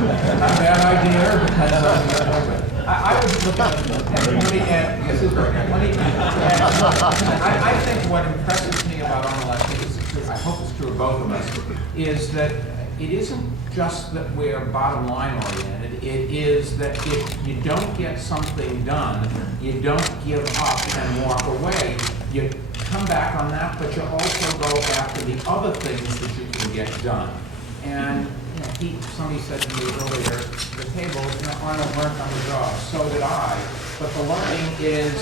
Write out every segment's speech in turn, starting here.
Not a bad idea, depends on the appointment. I was looking at, yes, it's very good. I think what impresses me about Arnold, I hope it's true of both of us, is that it isn't just that we're bottom line oriented, it is that if you don't get something done, you don't give up and walk away. You come back on that, but you also go after the other things that you can get done. And somebody said to me earlier, the table, Arnold learned on the job, so did I. But the learning is,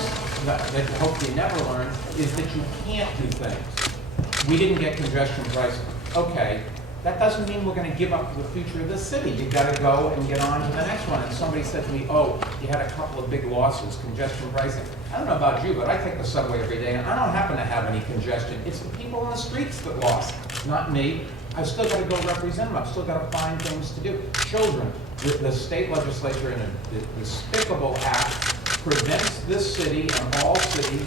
that I hope you never learn, is that you can't do things. We didn't get congestion pricing. Okay, that doesn't mean we're going to give up the future of this city. You've got to go and get on to the next one. And somebody said to me, oh, you had a couple of big losses, congestion pricing. I don't know about you, but I take the subway every day, and I don't happen to have any congestion. It's the people on the streets that lost, not me. I've still got to go represent them. I've still got to find things to do. Children, the state legislature in a despicable act prevents this city and all cities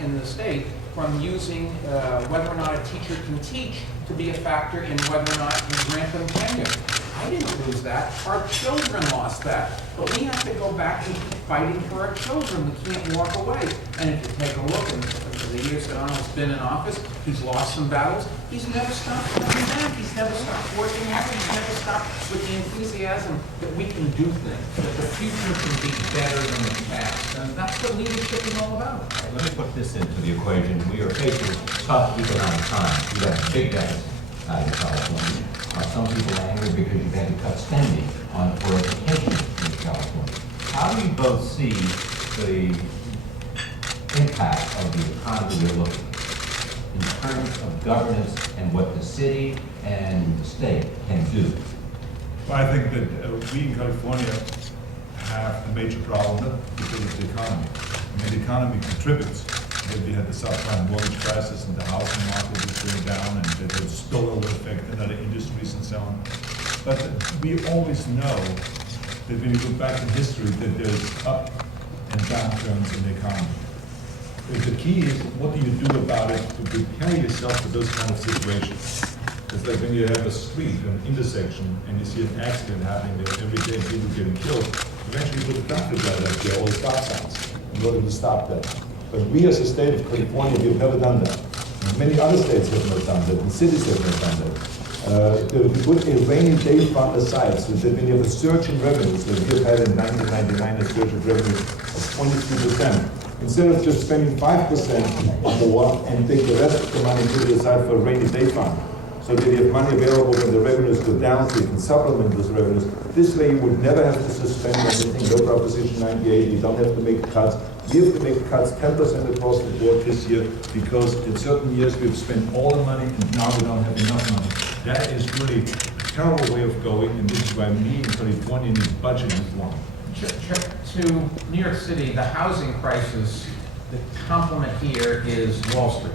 in the state from using whether or not a teacher can teach to be a factor in whether or not you grant them tenure. I didn't lose that. Our children lost that. But we have to go back and keep fighting for our children. We can't walk away. And if you take a look at the years that Arnold's been in office, he's lost some battles. He's never stopped coming back. He's never stopped working hard. He's never stopped with the enthusiasm that we can do things, that the future can be better than the past. And that's what leadership is all about. Let me put this into the equation. We are facing tough economic times. We have big deficits out in California. Some people are angry because you've had to cut spending for education in California. How do you both see the impact of the economy you're looking at in terms of governance and what the city and the state can do? Well, I think that we in California have a major problem because of the economy. I mean, the economy contributes. We had the subprime mortgage crisis and the housing market is going down, and there's a spillover effect in other industries and so on. But we always know that when you look back in history, that there's up and downturns in the economy. The key is, what do you do about it to prepare yourself for those kind of situations? It's like when you have a street, an intersection, and you see an accident happening there every day, people getting killed. Eventually, you put a traffic light up there, all the stop signs, in order to stop that. But we as a state of California, we have never done that. And many other states have not done that, and cities have not done that. We put a rainy day fund aside, so that when you have a surge in revenues, that we have had in 1999 a surge of revenue of 23%, instead of just spending 5% more and take the rest of the money and put it aside for a rainy day fund, so that you have money available when the revenues go down, so you can supplement those revenues. This way you would never have to suspend anything, no Proposition 98, you don't have to make cuts. We have to make cuts 10% across the board this year because in certain years we've spent all the money and now we don't have enough money. That is really a terrible way of going, and this is why me in California need budget reform. To New York City, the housing crisis, the complement here is Wall Street.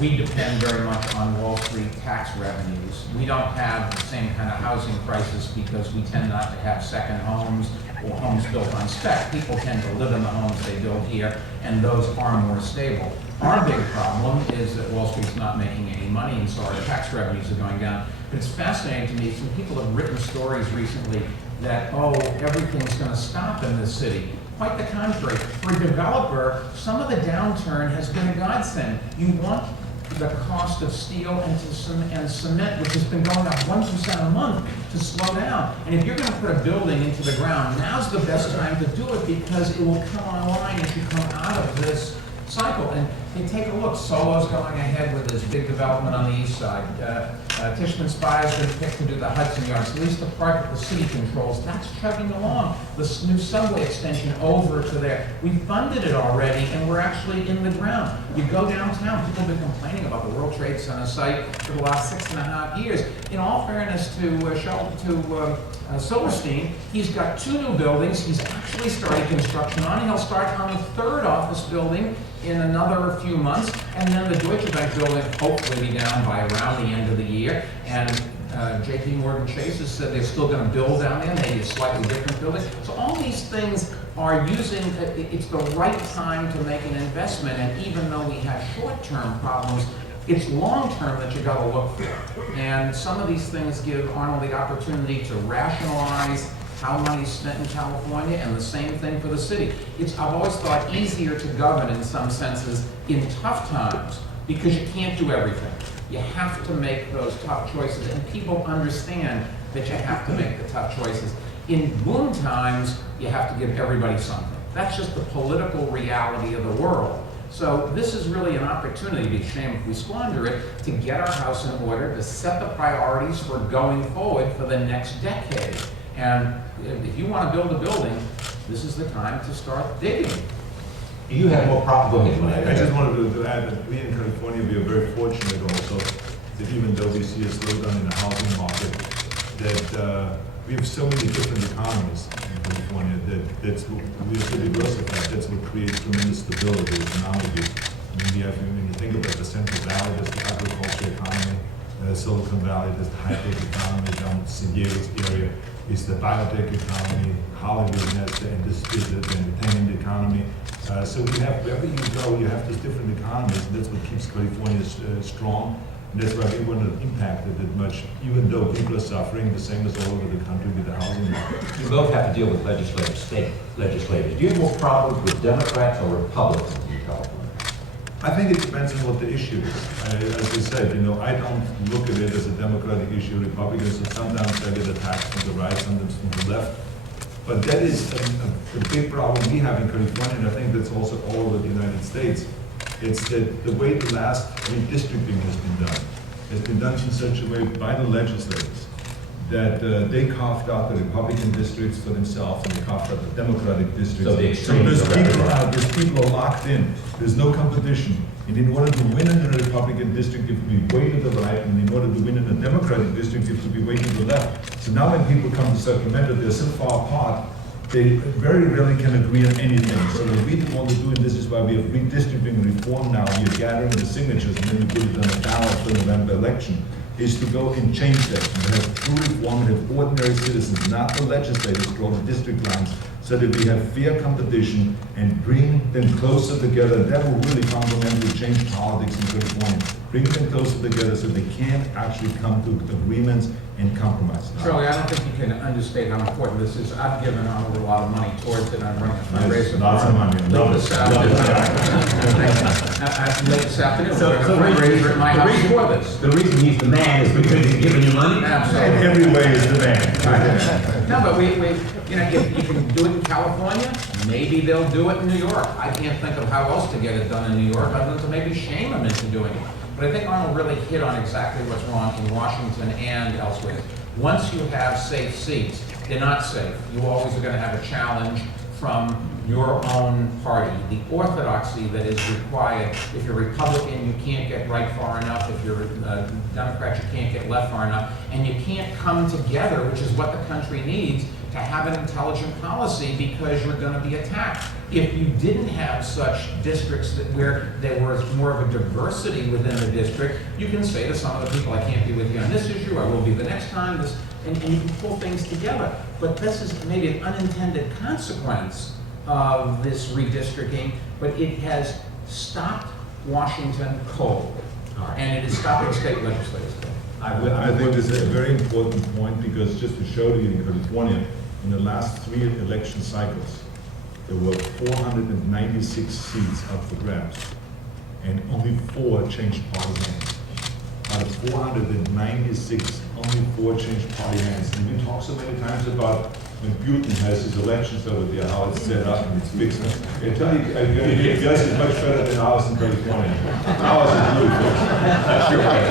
We depend very much on Wall Street tax revenues. We don't have the same kind of housing crisis because we tend not to have second homes or homes built on spec. People tend to live in the homes they build here, and those are more stable. Our big problem is that Wall Street's not making any money, and so our tax revenues are going down. But it's fascinating to me, some people have written stories recently that, oh, everything's going to stop in this city. Quite the contrary. For a developer, some of the downturn has been a godsend. You want the cost of steel and cement, which has been going up 1% a month, to slow down. And if you're going to put a building into the ground, now's the best time to do it because it will come online as you come out of this cycle. And you take a look, Solo's going ahead with this big development on the east side. Tishman Spire's been picked to do the Hudson Yards, at least the part that the city controls. That's chugging along. This new subway extension over to there. We funded it already, and we're actually in the ground. You go downtown, people have been complaining about the World Trade Center site for the last 6.5 years. In all fairness to Silverstein, he's got 2 new buildings. He's actually started construction on it. He'll start on the 3rd office building in another few months, and then the Deutsche Bank building hopefully be down by around the end of the year. And JP Morgan Chase has said they're still going to build down there, maybe a slightly different building. So all these things are using, it's the right time to make an investment, and even though we have short-term problems, It's long-term that you gotta look for. And some of these things give Arnold the opportunity to rationalize how money's spent in California, and the same thing for the city. I've always thought easier to govern in some senses in tough times, because you can't do everything. You have to make those tough choices, and people understand that you have to make the tough choices. In boom times, you have to give everybody something. That's just the political reality of the world. So this is really an opportunity, it'd be a shame if we squander it, to get our house in order, to set the priorities for going forward for the next decade. And if you want to build a building, this is the time to start digging. You have more problems. I just wanted to add that we in California, we are very fortunate also that even though we see a slowdown in the housing market, that we have so many different economies in California that we have to diversify. That's what creates tremendous stability economically. I mean, when you think about the Central Valley, there's the agriculture economy, Silicon Valley, there's the high-tech economy down in San Diego's area, is the biotech economy, Hollywood has the entertainment economy. So we have, wherever you go, you have these different economies, and that's what keeps California strong. And that's why we were not impacted that much, even though people are suffering the same as all over the country with the housing market. You both have to deal with legislators, state legislators. Do you have more problems with Democrats or Republicans in California? I think it depends on what the issue is. As I said, I don't look at it as a Democratic issue, Republicans, so sometimes I get attacked from the right, sometimes from the left. But that is a big problem we have in California, and I think that's also all over the United States. It's that the way the last redistricting has been done in such a way by the legislators that they carved out the Republican districts for themselves and they carved out the Democratic districts. So the extremes those people are locked in. There's no competition. And in order to win in a Republican district, you have to be way to the right, and in order to win in a Democratic district, you have to be way to the left. So now when people come to Sacramento, they're so far apart, they very rarely can agree on anything. So what we want to do, and this is why we have redistricting reform now, we are gathering the signatures, and then we put it on a ballot for the November election, is to go and change that, and have true reform, and have ordinary citizens, not the legislators, draw the district lines, so that we have fair competition and bring them closer together. That will really fundamentally change politics in California. Bring them closer together so they can actually come to agreements and compromise. Charlie, I don't think you can understate how important this is. I've given Arnold a lot of money towards it. I'm running a fundraiser. Lots of money. Late this afternoon. Late this afternoon. We're going to fundraiser at my house for this. The reason he's the man is because he's giving you money? Absolutely. In every way is the man. No, but you can do it in California. Maybe they'll do it in New York. I can't think of how else to get it done in New York other than to maybe shame them into doing it. But I think Arnold really hit on exactly what's wrong in Washington and elsewhere. Once you have safe seats, they're not safe. You always are going to have a challenge from your own party. The orthodoxy that is required. If you're Republican, you can't get right far enough. If you're a Democrat, you can't get left far enough. And you can't come together, which is what the country needs, to have an intelligent policy, because you're going to be attacked. If you didn't have such districts where there was more of a diversity within the district, you can say to some of the people, I can't be with you on this issue, I will be the next time, and you can pull things together. But this is maybe an unintended consequence of this redistricting, but it has stopped Washington cold, and it is stopping state legislators cold. I think this is a very important point, because just to show you in California, in the last 3 election cycles, there were 496 seats up for grabs, and only 4 changed party hands. Out of 496, only 4 changed party hands. And we talk so many times about when Putin has his elections over there, how it's set up and it's fixed. I tell you, yours is much better than ours in California. Ours is really fixed. That's your way.